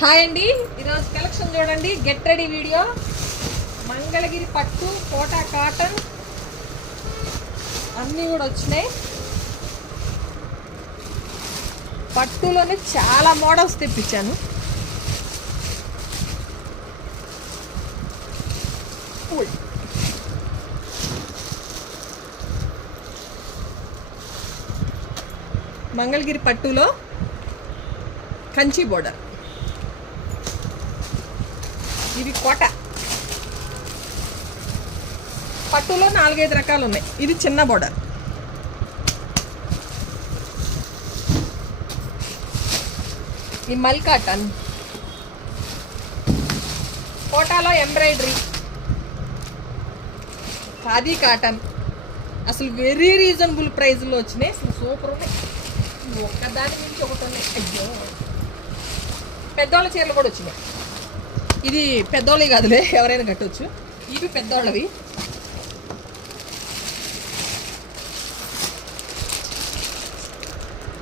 Hi అండి, ఈరోజు collection చూడండి. Get ready video. మంగళగిరి పట్టు, కోటా కాటన్ అన్నీ కూడా వచ్చినాయి. పట్టులోనే చాలా మోడల్స్ తెప్పించాను. మంగళగిరి పట్టులో కంచి బోర్డర్, ఇది కోట. పట్టులో 4-5 రకాలు ఉన్నాయి. ఇది చిన్న బోర్డర్. ఈ మల్ కాటన్, కోటాలో ఎంబ్రాయిడరీ, ఖాదీ కాటన్. అసలు వెరీ రీజనబుల్ ప్రైస్లో వచ్చినాయి. అసలు సూపర్ ఉన్నాయి. ఒక్కదాని నుంచి ఒకటి ఉన్నాయి. అయ్యో, పెద్దవాళ్ళ చీరలు కూడా వచ్చినాయి. ఇది పెద్దవాళ్ళవి కాదులే, ఎవరైనా కట్టవచ్చు. ఇవి పెద్దవాళ్ళవి.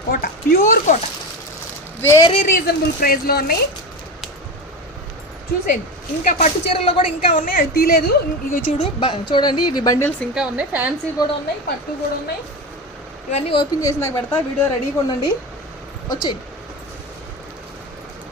కోట, ప్యూర్ కోట, వెరీ రీజనబుల్ ప్రైస్లో ఉన్నాయి. చూసేయండి. ఇంకా పట్టు చీరల్లో కూడా ఇంకా ఉన్నాయి, అవి తీయలేదు. ఇవి చూడండి, ఇవి బండిల్స్ ఇంకా ఉన్నాయి. ఫ్యాన్సీ కూడా ఉన్నాయి, పట్టు కూడా ఉన్నాయి. ఇవన్నీ ఓపెన్ చేసి నాకు పెడతా. వీడియో రెడీగా ఉండండి, వచ్చేయండి.